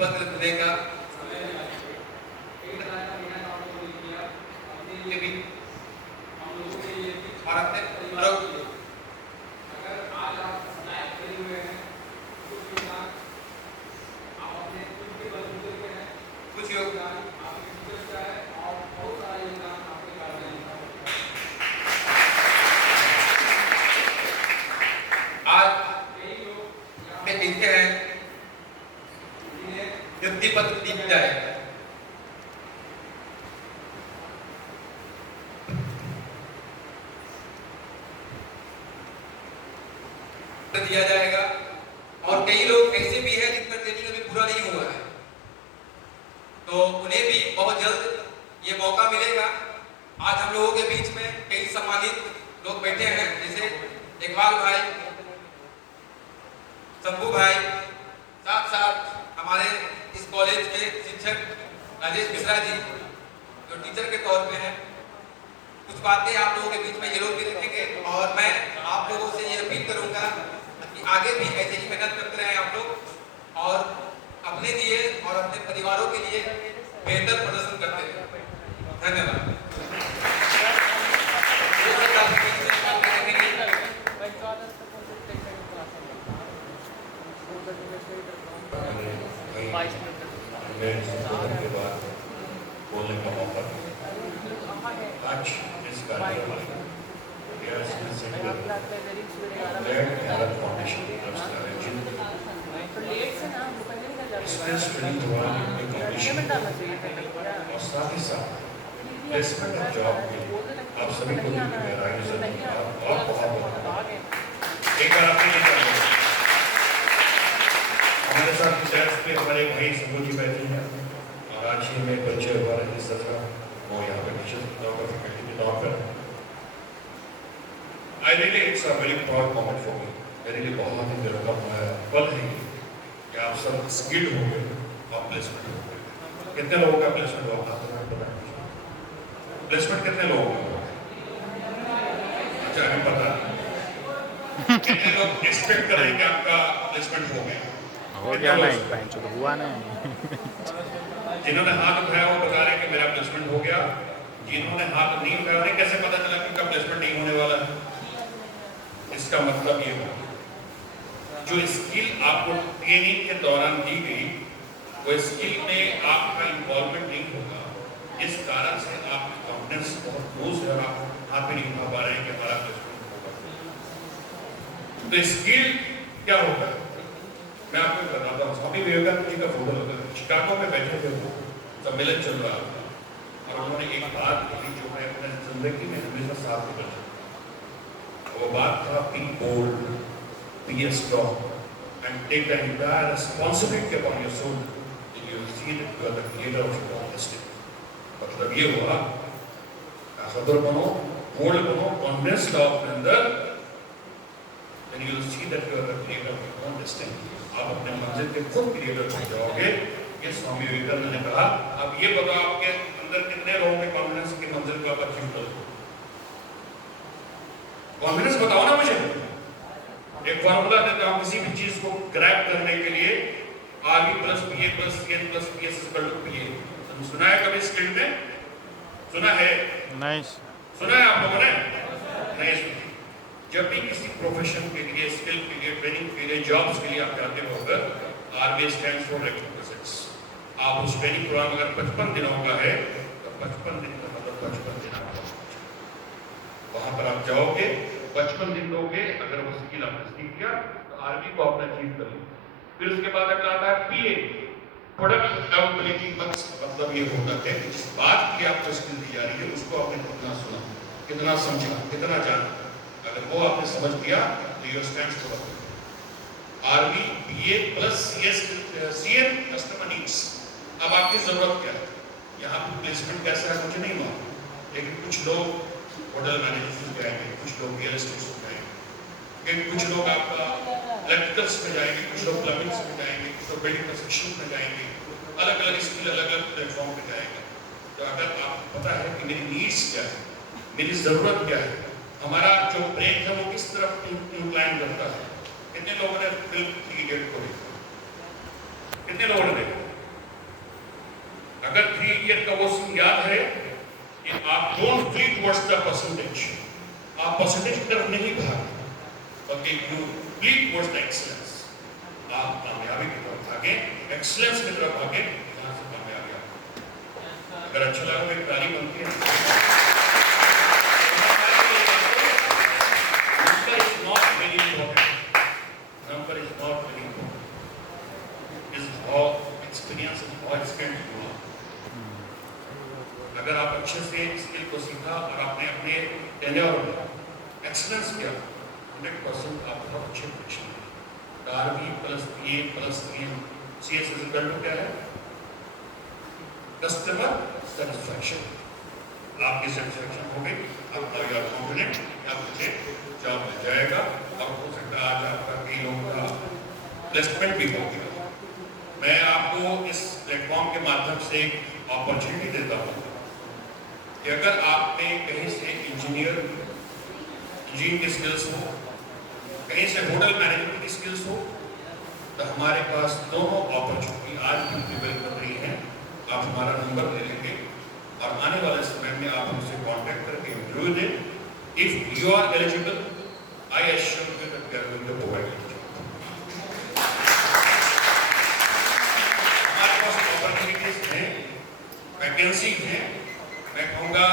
पत्र देगा ये भी और अपने कुछ योगदान आज में लिखते हैं नियुक्ति पत्र दिया जाएगा। दिया जाएगा और कई लोग ऐसे भी हैं जिनका ट्रेनिंग अभी पूरा नहीं हुआ है, तो उन्हें भी बहुत जल्द ये मौका मिलेगा। आज हम लोगों के बीच में कई सम्मानित लोग बैठे हैं, जैसे इकबाल भाई, शंभू भाई, साथ साथ हमारे इस कॉलेज के शिक्षक राजेश मिश्रा जी जो टीचर के तौर पे हैं। कुछ बातें आप लोगों के बीच में ये लोग भी रखेंगे और मैं आप लोगों से ये अपील करूंगा कि आगे भी ऐसे ही मेहनत करते रहें आप लोग और अपने लिए और अपने परिवारों के लिए बेहतर प्रदर्शन करते रहें। धन्यवाद। के बाद बोलने का मौका आज इस कार्यक्रम में फाउंडेशन की तरफ से आयोजित स्किल्स ट्रेनिंग प्रोग्राम में कॉम्पिटिशन और साथ ही साथ प्लेसमेंट ऑफ जॉब के आप सभी को मेरा आयोजन और बहुत एक बार आपके हमारे साथ चर्च पे हमारे भाई संभू जी बैठे हैं और आज ही में बच्चे हमारे इस तरह वो यहाँ पे टीचर के तौर पर फैकल्टी के तौर पर I really it's a very proud moment for me. मेरे लिए बहुत ही गर्व का पल है कि आप सब स्किल्ड हो गए और प्लेसमेंट हो गए। कितने लोगों का प्लेसमेंट हुआ आपको पता है? प्लेसमेंट कितने लोगों का हुआ? अच्छा हमें पता है। कितने लोग एक्सपेक्ट कर रहे हैं कि आपका प्लेसमेंट हो गया? हो गया नहीं, बैंक तो हुआ नहीं। जिन्होंने हाथ उठाया वो बता रहे हैं कि मेरा प्लेसमेंट हो गया। जिन्होंने हाथ नहीं उठाया उन्हें कैसे पता चला कि उनका प्लेसमेंट नहीं होने वाला है? इसका मतलब ये है जो स्किल आपको ट्रेनिंग के दौरान दी गई वो स्किल में आपका इन्वॉल्वमेंट नहीं होगा, इस कारण से आपकी कॉन्फिडेंस बहुत लूज है और आप हाथ भी नहीं उठा पा रहे हैं कि हमारा प्लेसमेंट होगा। तो स्किल क्या होता है मैं आपको बताता हूँ। स्वामी विवेकानंद जी का फोटो लगा है, शिकागो में बैठे थे, वो सम्मेलन चल रहा था और उन्होंने एक बात कही जो मैं अपने जिंदगी में हमेशा साथ में चलता। वो बात था be bold, be strong and take the entire responsibility upon your soul that you will see that you are the creator of your own destiny. मतलब ये हुआ ताकतवर बनो, बोल्ड बनो, कॉन्फिडेंस लाओ अपने अंदर, then you will see that you are the creator of your own destiny. आप अपने मंजिल के खुद क्रिएटर बन जाओगे। ये स्वामी विवेकानंद ने कहा। अब ये बताओ आपके अंदर कितने लोगों में कॉन्फिडेंस की मंजिल को आप अचीव करो? कॉन्फिडेंस बताओ ना मुझे। एक फॉर्मूला देता हूं किसी भी चीज को ग्रैब करने के लिए, RB + BA + CN + PS = PA। सुना है कभी स्किल में? सुना है? नहीं सुना है आप लोगों ने? नहीं सुना। जब भी किसी प्रोफेशन के लिए, स्किल के लिए, ट्रेनिंग के लिए, जॉब्स के लिए आप जाते हो, अगर RB स्टैंड्स फॉर रिक्विजिट्स। आप उस ट्रेनिंग प्रोग्राम अगर 55 दिनों का है तो 55 दिन का मतलब 55 दिन आपका वहां पर आप जाओगे, 55 दिन दोगे। अगर वो स्किल आपने सीख लिया तो RB को आपने अचीव कर लिया। फिर उसके बाद अगला आता है PA, प्रोडक्ट एबिलिटी। मतलब ये होता है जिस बात की आपको स्किल दी जा रही है उसको आपने कितना सुना, कितना समझा, कितना जाना। अगर वो आपने समझ लिया तो your stands for RB, BA + CN customer needs. अब आपकी जरूरत क्या है? यहाँ पे प्लेसमेंट कैसा है मुझे नहीं मालूम, लेकिन कुछ लोग होटल मैनेजमेंट में जाएंगे, कुछ लोग रियल एस्टेट में जाएंगे, कुछ लोग आपका इलेक्ट्रिकल्स में जाएंगे, कुछ लोग प्लम्बिंग में जाएंगे, कुछ लोग बिल्डिंग कंस्ट्रक्शन में जाएंगे। अलग अलग स्किल, अलग अलग प्लेटफॉर्म पे जाएंगे। तो अगर आपको पता है कि मेरी नीड्स क्या है, मेरी जरूरत क्या है, हमारा जो ब्रेन है वो किस तरफ इंक्लाइन करता है। कितने लोगों ने फिल्म 3 इडियट को देखा? कितने लोगों ने देखा? क्वेश्चन याद है कि आप don't flee towards the percentage, आप परसेंटेज की तरफ नहीं भागें, बल्कि you flee towards the excellence, आप कामयाबी की तरफ भागे, एक्सीलेंस की तरफ भागे, जहां से कामयाबी आए। अगर अच्छा लगा मेरी तारीफ बनती है। Number is not very important. Number is not very important. Is how experience and how experience you are. अगर आप अच्छे से स्किल को सीखा और आपने अपने टेन्योर में एक्सीलेंस किया, 100% आप बहुत अच्छे पोजीशन में। RB plus A plus M CS equal to क्या है? Customer satisfaction. आपकी सेटिस्फैक्शन हो गई, आप आर कॉन्फिडेंट कि आप मुझे जॉब मिल जाएगा और हो सकता है आज आपका कई लोगों का प्लेसमेंट भी हो गया। मैं आपको इस प्लेटफॉर्म के माध्यम से एक अपॉर्चुनिटी देता हूँ कि अगर आप में कहीं से इंजीनियरिंग की स्किल्स हो, कहीं से होटल मैनेजमेंट की स्किल्स हो, तो हमारे पास दोनों अपॉर्चुनिटी आज भी अवेलेबल कर रही हैं। आप हमारा नंबर ले लेंगे और आने वाले समय में आप हमसे कांटेक्ट करके इंटरव्यू दें। If you are eligible, I assure you that we are going to provide you. हमारे पास अपॉर्चुनिटीज हैं, वैकेंसी हैं। मैं कहूँगा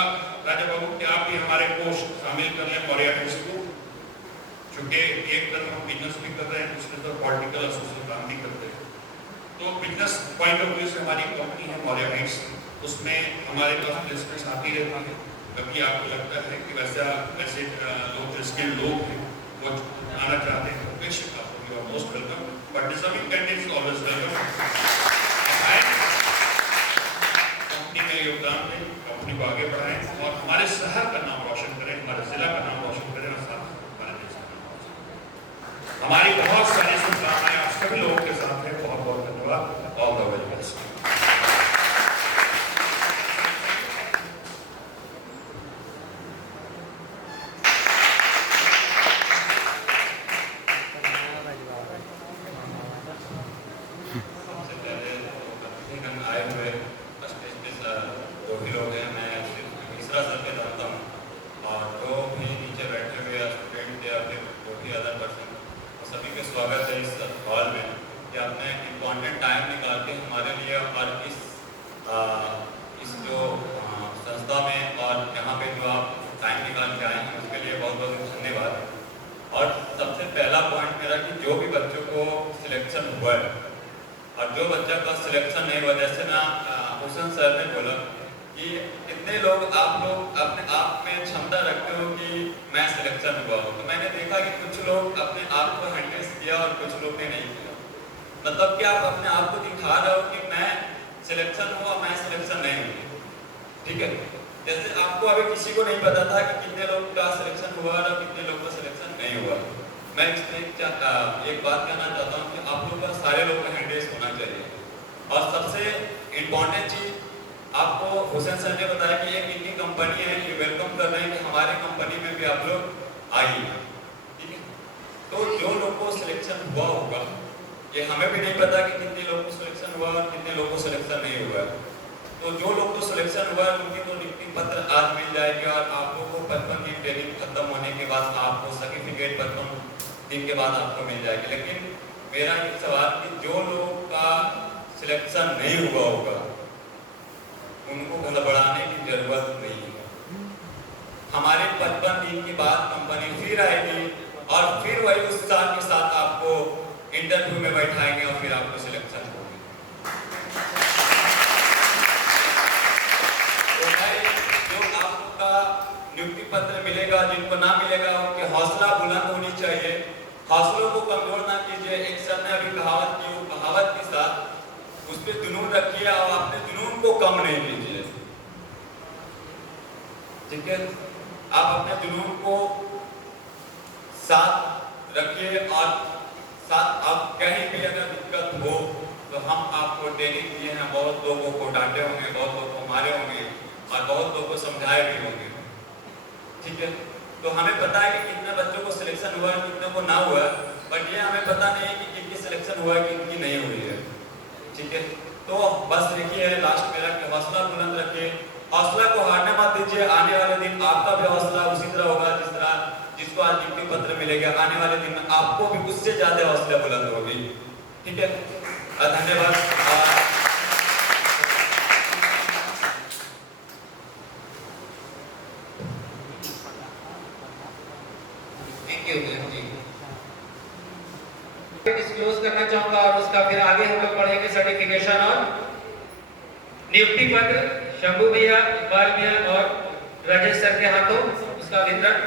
राजा बाबू कि आप भी हमारे कोर्स शामिल कर लें मौर्य हाई स्कूल, चूँकि एक तरफ हम बिजनेस भी कर रहे हैं, दूसरी तरफ पॉलिटिकल और सोशल काम भी करते हैं। तो बिजनेस पॉइंट ऑफ व्यू से हमारी कंपनी है मौर्य हाइट्स, उसमें हमारे पास प्लेसमेंट्स आती रहती है। कभी आपको लगता है कि वैसे लोग स्किल्ड लोग हैं वो आना चाहते हैं, तो बेशक आपको you are most welcome, but deserving candidates always welcome. Company में योगदान दें, कंपनी को आगे बढ़ाएं और हमारे शहर का नाम रोशन करें, हमारे जिला का नाम रोशन करें और साथ हमारे देश का नाम रोशन करें। हमारी बहुत सारी शुभकामनाएं आप सभी लोगों के साथ हैं। बहुत बहुत धन्यवाद। All the very best. स्वागत है इस हॉल में कि आपने इम्पॉर्टेंट टाइम निकाल के हमारे लिए और इस जो संस्था में और यहाँ पे जो आप टाइम निकाल के आए हैं उसके लिए बहुत बहुत धन्यवाद। और सबसे पहला पॉइंट मेरा कि जो भी बच्चों को सिलेक्शन हुआ है और जो बच्चा का सिलेक्शन नहीं हुआ, जैसे ना हुसैन सर ने बोला कि कितने लोग आप लोग अपने आप में क्षमता रखते हो कि मैं सिलेक्शन हुआ हूँ, तो मैंने देखा कि कुछ लोग अपने आप को हैंडल किया और कुछ लोग ने नहीं किया। मतलब कि आप अपने आप को दिखा रहे हो कि मैं सिलेक्शन हुआ, मैं सिलेक्शन नहीं हुई। ठीक है, जैसे आपको अभी किसी को नहीं पता था कि कितने लोग का सिलेक्शन हुआ और कितने लोग का सिलेक्शन नहीं हुआ। मैं इसमें एक बात कहना चाहता हूँ कि आप लोग का सारे लोग का हैंडल होना चाहिए। और सबसे इम्पॉर्टेंट चीज आपको हुसैन सर ने बताया कि एक इनकी कंपनी है, ये वेलकम कर रहे हैं कि हमारे कंपनी में भी आप लोग आइए। ठीक है, तो जो लोग को सिलेक्शन हुआ होगा, ये हमें भी नहीं पता कि कितने लोग को सिलेक्शन हुआ और कितने लोग को सिलेक्शन नहीं हुआ। तो जो लोग को सिलेक्शन हुआ उनकी तो नियुक्ति पत्र आज मिल जाएगी और आप लोग को 55 दिन ट्रेनिंग खत्म होने के बाद आपको सर्टिफिकेट 55 दिन के बाद आपको मिल जाएगी। लेकिन मेरा एक सवाल कि जो लोग का सिलेक्शन नहीं हुआ होगा उनको घबराने की जरूरत नहीं है। हमारे 55 दिन के बाद कंपनी फिर आएगी और फिर वही उत्साह के साथ आपको इंटरव्यू में बैठाएंगे और फिर आपको सिलेक्शन होगी। तो भाई जो आपका नियुक्ति पत्र मिलेगा, जिनको ना मिलेगा उनके हौसला बुलंद होनी चाहिए, हौसलों को कमजोर ना कीजिए। एक सर ने अभी कहावत की, वो कहावत के साथ उस पर जुनून रखिए और अपने जुनून को कम नहीं कीजिए। ठीक है, आप अपने जुनून को साथ रखिए और साथ आप कहीं भी अगर दिक्कत हो तो हम आपको ट्रेनिंग दिए हैं, बहुत लोगों को डांटे होंगे, बहुत लोगों को मारे होंगे और बहुत लोगों को समझाए भी होंगे। ठीक है, तो हमें पता है कि कितने बच्चों को सिलेक्शन हुआ है, कितने को ना हुआ है, बट ये हमें पता नहीं है कि किनकी सिलेक्शन हुआ है, किनकी नहीं हुई है। ठीक है, तो बस देखिए लास्ट मेरा कि हौसला बुलंद रखिए, हौसला को हारने मत दीजिए। आने वाले दिन आपका भी हौसला उसी तरह होगा जिस तरह जिसको आज नियुक्ति पत्र मिलेगा, आने वाले दिन में आपको भी उससे ज्यादा हौसला बुलंद होगी। ठीक है, धन्यवाद। Thank you ji. डिस्क्लोज करना चाहूंगा और उसका फिर आगे हम लोग पढ़ेंगे सर्टिफिकेशन और नियुक्ति पत्र शंभू भैया, इकबाल भैया और राजेश सर के हाथों उसका वितरण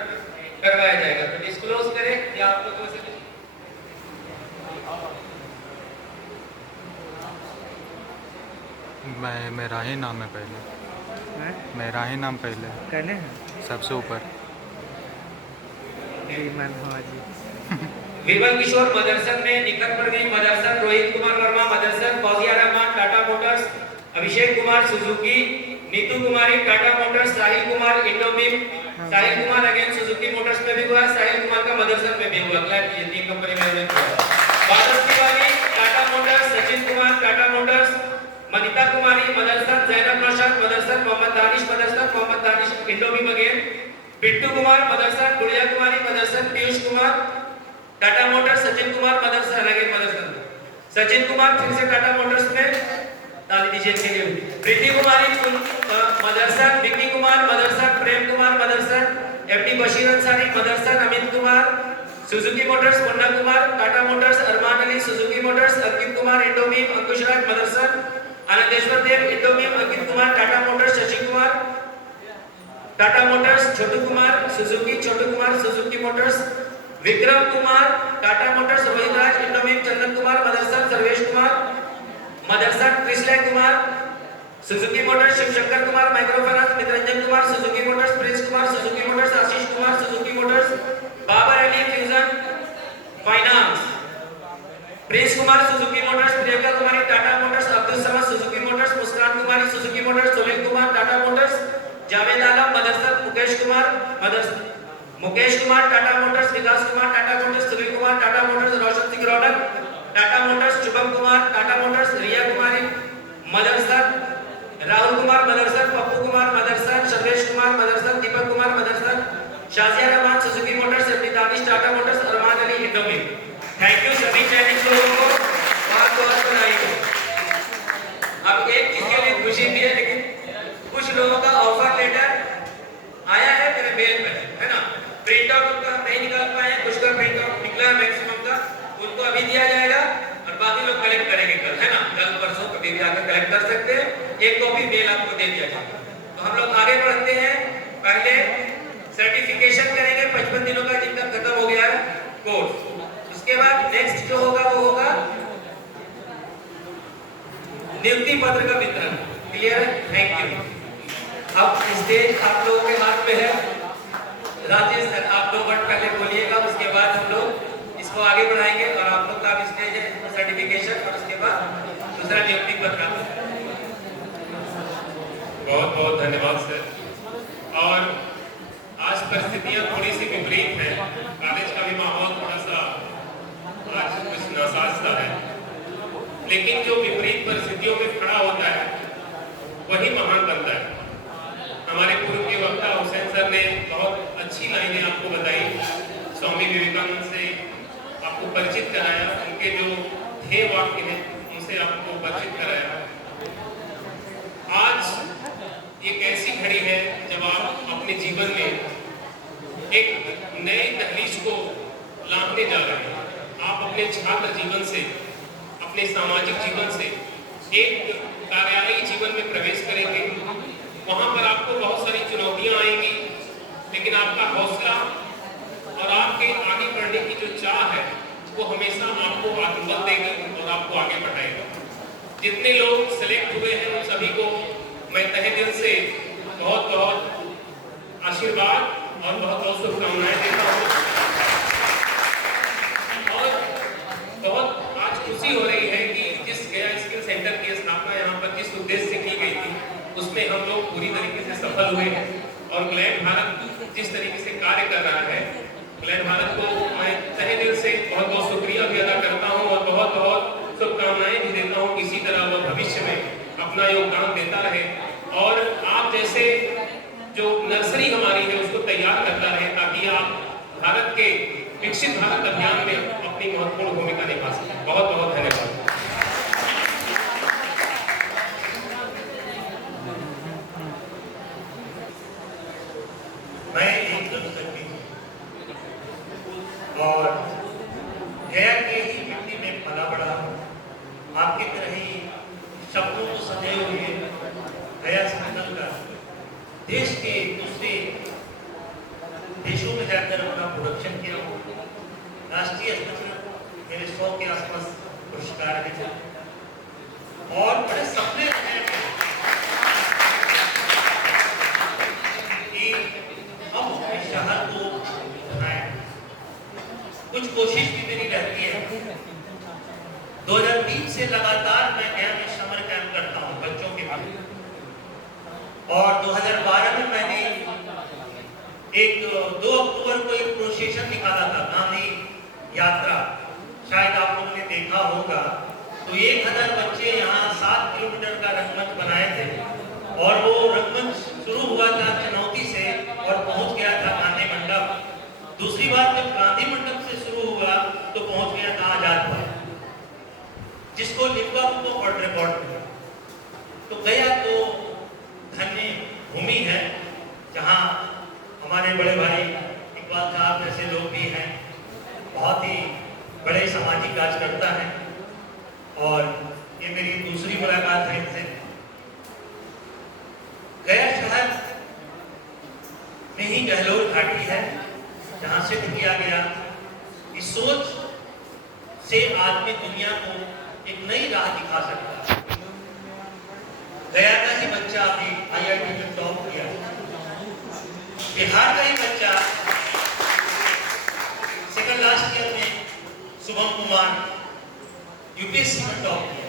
करवाया जाएगा। तो डिस्क्लोज करें या आप लोगों से मेरा ही नाम है पहले, मेरा ही नाम पहले कहने हैं सबसे ऊपर। हाँ जी। विमल किशोर मदरसन में, निखत परवीन मदरसन, रोहित कुमार वर्मा मदरसन, फौजिया रहमान टाटा मोटर्स, अभिषेक कुमार सुजुकी, नीतू कुमारी Tata Motors, Sahil Kumar इंडोमिम, Sahil Kumar again Suzuki Motors में भी हुआ, साहिल कुमार का मदरसन में भी हुआ। क्लैप कीजिए, तीन कंपनी में हुआ। Badal Tiwari Tata Motors, Sachin Kumar Tata Motors, Manita Kumari Motherson, Zainab Naushad Motherson, Mohammad Danish Indomim again, Bittu Kumar Motherson, Gudiya Kumari Motherson, Piyush Kumar Tata Motors, Sachin Kumar Motherson again Motherson, Sachin Kumar फिर से टाटा मोटर्स में, ताली दीजिए इसके लिए। Preeti Kumari Motherson, Vicky Kumar Motherson, Prem Kumar Motherson, FD Bashir Ansari Motherson, Amit Kumar Suzuki Motors, Munna Kumar Tata Motors, Arman Ali Suzuki Motors, Ankit Kumar Indomim, Ankush Raj Motherson, Anandeshwar Dev Indomim, Ankit Kumar Tata Motors, Shashi Kumar Tata Motors, Chhotu Kumar Suzuki Motors, Vikram Kumar Tata Motors, Rohit Raj Indomim, Chandan Kumar Motherson, Sarvesh Kumar Motherson, Trishalay Kumar Suzuki Motors, Shivshankar Kumar microfinance, Niranjan Kumar Suzuki Motors, Prince Kumar Suzuki Motors, Ashish Kumar Suzuki Motors, Babar Ali Fusion Finance, Prince Kumar Suzuki Motors, Priyanka Kumari Tata Motors, Abdul Samad Suzuki Motors, Muskan Kumari Suzuki Motors, Sunil Kumar Tata Motors, Javed Alam Motherson, Mukesh Kumar Tata Motors, Vikas Kumar Tata Motors, Sunil Kumar Tata Motors, Roshan Singh Raunak Tata Motors, Shubham Kumar Tata Motors, Riya Kumari Motherson, Rahul Kumar Motherson, Pappu Kumar Motherson, Sarvesh Kumar Motherson, Deepak Kumar Motherson, Shazia Rahman Suzuki Motors, Danish Tata Motors, Arman Ali Indomim. Thank you सभी चयनित लोगों को, बहुत बधाई हो। अब एक चीज के लिए खुशी भी है, लेकिन कुछ लोगों का ऑफर लेटर आया है मेरे मेल पे, है ना, प्रिंट आउट उनका नहीं निकाल पाए, कुछ का प्रिंट आउट निकला है मैक्सिमम का, उनको अभी दिया जाएगा और बाकी लोग कलेक्ट करेंगे कल, है ना, कल परसों कभी भी आकर कलेक्ट कर सकते हैं। एक कॉपी मेल आपको दे दिया जाएगा। तो हम लोग आगे बढ़ते हैं, पहले सर्टिफिकेशन करेंगे 55 दिनों का जिनका खत्म हो गया है कोर्स, उसके बाद नेक्स्ट जो होगा वो होगा नियुक्ति पत्र का वितरण। क्लियर है? Thank you. अब स्टेज आप लोगों के हाथ में है। राजेश सर आप 2 वर्ड पहले बोलिएगा, उसके बाद हम लोग इसको आगे बढ़ाएंगे और आप लोग का स्टेज है सर्टिफिकेशन और उसके बाद दूसरा नियुक्ति पत्र। बहुत बहुत धन्यवाद सर। और आज परिस्थितियां थोड़ी सी विपरीत हैं, कॉलेज का भी माहौल थोड़ा सा आज कुछ नासाज़ है, लेकिन जो विपरीत परिस्थितियों में खड़ा होता है वही महान बनता है। हमारे पूर्व के वक्ता हुसैन सर ने बहुत अच्छी लाइनें आपको बताई, स्वामी विवेकानंद से आपको परिचित कराया, उनके जो ध्येय वाक्य हैं उनसे आपको परिचित कराया। आज एक ऐसी घड़ी है जब आप अपने जीवन में एक नए दहलीज को लांघने जा रहे हैं। आप अपने छात्र जीवन से, अपने सामाजिक जीवन से एक कार्यालयी जीवन में प्रवेश करेंगे। वहां पर आपको बहुत सारी चुनौतियां आएंगी, लेकिन आपका हौसला और आपके आगे बढ़ने की जो चाह है वो हमेशा आपको आत्मबल देगा और आपको आगे बढ़ाएगा। जितने लोग सिलेक्ट हुए हैं उन सभी को मैं तहे दिल से बहुत बहुत आशीर्वाद और बहुत बहुत शुभकामनाएं देता हूँ। और बहुत आज खुशी हो रही है कि जिस गया स्किल सेंटर की स्थापना यहाँ पर जिस उद्देश्य से की गई थी उसमें हम लोग पूरी तरीके से सफल हुए हैं। और ग्लैड भारत जिस तरीके से कार्य कर रहा है, ग्लैड भारत को मैं तहे दिल से बहुत बहुत शुक्रिया भी अदा करता हूँ और बहुत बहुत शुभकामनाएं भी देता हूँ। इसी तरह वह भविष्य में अपना योगदान देता रहे और आप जैसे जो नर्सरी हमारी है उसको तैयार करता रहे, ताकि आप भारत के विकसित भारत अभियान में अपनी महत्वपूर्ण भूमिका निभा सकें। बहुत बहुत धन्यवाद। मैं एक दर्शक हूँ और गया के ही मिट्टी में पला बड़ा हूँ। आपकी तरह ही शब्दों को सजे हुए गया से निकलकर देश के दूसरे देशों में जाकर अपना प्रोडक्शन किया हूँ। राष्ट्रीय स्तर पर मेरे 100 के आसपास पुरस्कार हैं और बड़े सपने हैं कि हम अपने शहर को बनाएं। कुछ कोशिश भी मेरी रहती है। 2003 से लगातार मैं गया में समर कैंप करता हूँ बच्चों के लिए और 2012 में मैंने एक 2 अक्टूबर को एक प्रोसेशन निकाला था, गांधी यात्रा, शायद आप लोगों ने देखा होगा। तो 1000 बच्चे यहाँ 7 किलोमीटर का रंगमंच बनाए थे और वो रंगमंच शुरू हुआ था चुनौती से और पहुंच गया था गांधी मंडप। दूसरी बात, जब गांधी मंडप से शुरू हुआ तो पहुंच गया था आजाद पार्क, जिसको लिम्बा को वर्ल्ड रिकॉर्ड मिला। तो गया तो धन्य भूमि है जहाँ हमारे बड़े भाई इकबाल साहब जैसे लोग भी हैं, बहुत ही बड़े सामाजिक कार्यकर्ता हैं और ये मेरी दूसरी मुलाकात है इनसे। गया शहर में ही गहलोत घाटी है जहाँ सिद्ध किया गया इस सोच से आदमी दुनिया को एक नई राह दिखा सकता है। गया का ही बच्चा अभी IIT में टॉप किया, बिहार का ही बच्चा सेकंड लास्ट ईयर में शुभम कुमार UPSC में टॉप किया।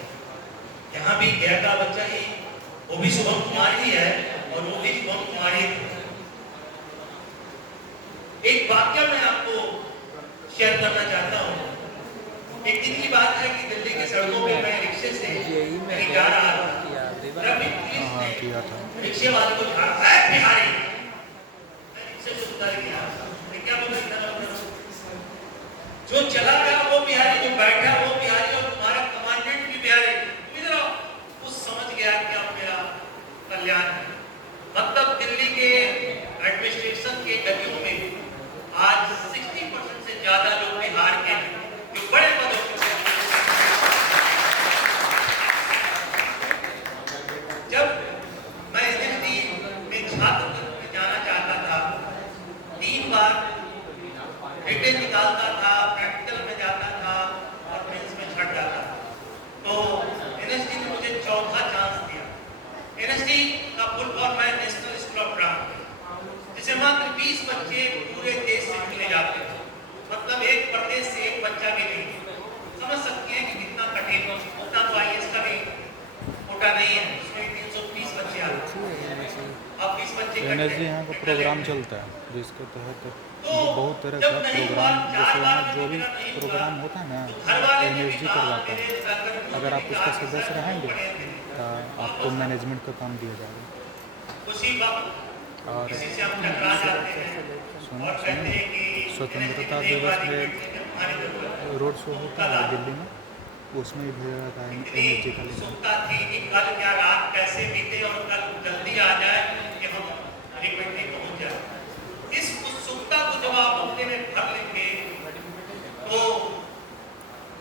यहाँ भी गया का बच्चा ही, वो भी शुभम कुमार ही है और वो भी शुभम कुमार ही है। एक वाक्य मैं आपको शेयर करना चाहता हूँ। एक दिन की बात है कि दिल्ली के सड़कों पे मैं रिक्शे से कहीं जा रहा था, ट्रैफिक पुलिस ने रिक्शे वाले को झाड़ा, बिहारी। मैं रिक्शे से उतर गया, क्या बोला, जो चला रहा वो बिहारी, जो बैठा वो बिहारी और तुम्हारा कमांडेंट भी बिहारी, तुम इधर आओ। वो समझ गया कि अब मेरा कल्याण है। मतलब दिल्ली के एडमिनिस्ट्रेशन के गलियों में आज 60% से ज्यादा लोग बिहार के जो बड़े पदों पर। जब मैं NSD में छात्र में जाना चाहता था, 3 बार रिटेन निकालता था, प्रैक्टिकल में जाता था और मेंस में छट जाता था। तो NSD ने मुझे चौथा चांस दिया। NSD का फुल फॉर्म है नेशनल स्कूल ऑफ ड्रामा, जिसे मात्र 20 बच्चे पूरे देश से चुने जाते हैं। मतलब एक प्रदेश से एक बच्चा भी नहीं। समझ सकते हैं कि कितना कठिन है। उतना तो IAS का भी कोटा नहीं है, उसमें 330 बच्चे आते हैं। अब 20 बच्चे NSD यहाँ का प्रोग्राम चलता है जिसके तहत बहुत तरह का प्रोग्राम, जैसे यहाँ जो भी प्रोग्राम होता है ना NSD करवाता है। अगर आप उसका सदस्य रहेंगे तो आपको मैनेजमेंट का काम दिया जाएगा। और स्वतंत्रता दिवस में रोड शो होता है दिल्ली में, उसमें भी भेजा जाता है NSD का लेकर। कल क्या रात कैसे बीते और कल जल्दी आ जाए कि हम रिकॉर्डिंग पहुंच जाए। इस उत्सुकता को जब आप अपने में भर लेंगे तो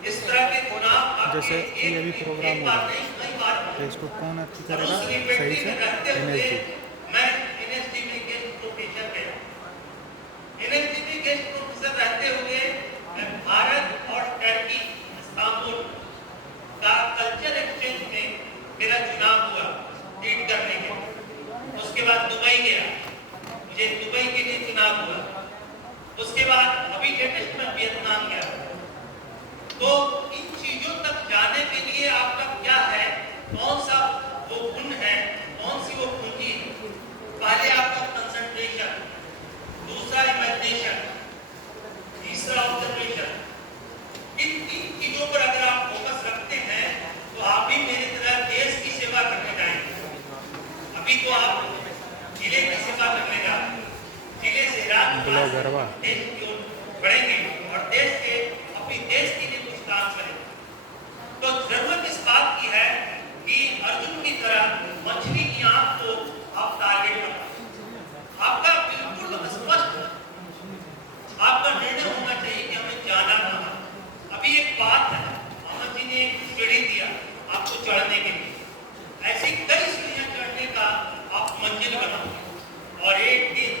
इस तरह के चुनाव जैसे ये भी प्रोग्राम होगा तो इसको कौन अच्छी करेगा सही से? NSD। मैं NSD में गेस्ट प्रोफेसर गया। NSD में गेस्ट प्रोफेसर रहते हुए मैं भारत और टर्की इस्तांबुल का कल्चर एक्सचेंज में मेरा चुनाव हुआ लीड करने के। उसके बाद दुबई गया, मुझे दुबई के लिए चुनाव हुआ। उसके बाद अभी लेटेस्ट में वियतनाम गया। तो इन चीजों तक जाने के लिए आपका क्या है, कौन सा वो गुण है, कौन सी वो पूंजी है। पहले आपका कंसंट्रेशन, दूसरा इमेजिनेशन, तीसरा ऑब्जर्वेशन। इन 3 चीजों पर अगर आप फोकस रखते हैं तो आप भी मेरी तरह देश की सेवा करने लो गरबा। देश की ओर बढ़ेंगे और देश के अपनी देश के लिए कुछ काम करेंगे। तो जरूरत इस बात की है कि अर्जुन की तरह मछली की आंख को आप टारगेट बनाओ। आपका बिल्कुल स्पष्ट आपका निर्णय होना चाहिए कि हमें जाना कहाँ। अभी एक बात है, अमर जी ने एक सीढ़ी दिया आपको चढ़ने के लिए, ऐसी कई सीढ़ियां चढ़ने का आप मंजिल बनाओ और एक दिन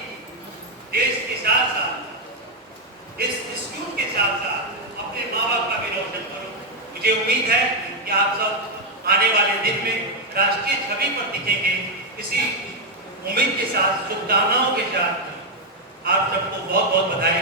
देश के साथ साथ इस इंस्टीट्यूट के साथ साथ अपने माँ बाप का भी रोशन करो। मुझे उम्मीद है कि आप सब आने वाले दिन में राष्ट्रीय छवि पर दिखेंगे। इसी उम्मीद के साथ, शुभकामनाओं के साथ आप सबको बहुत बहुत बधाई।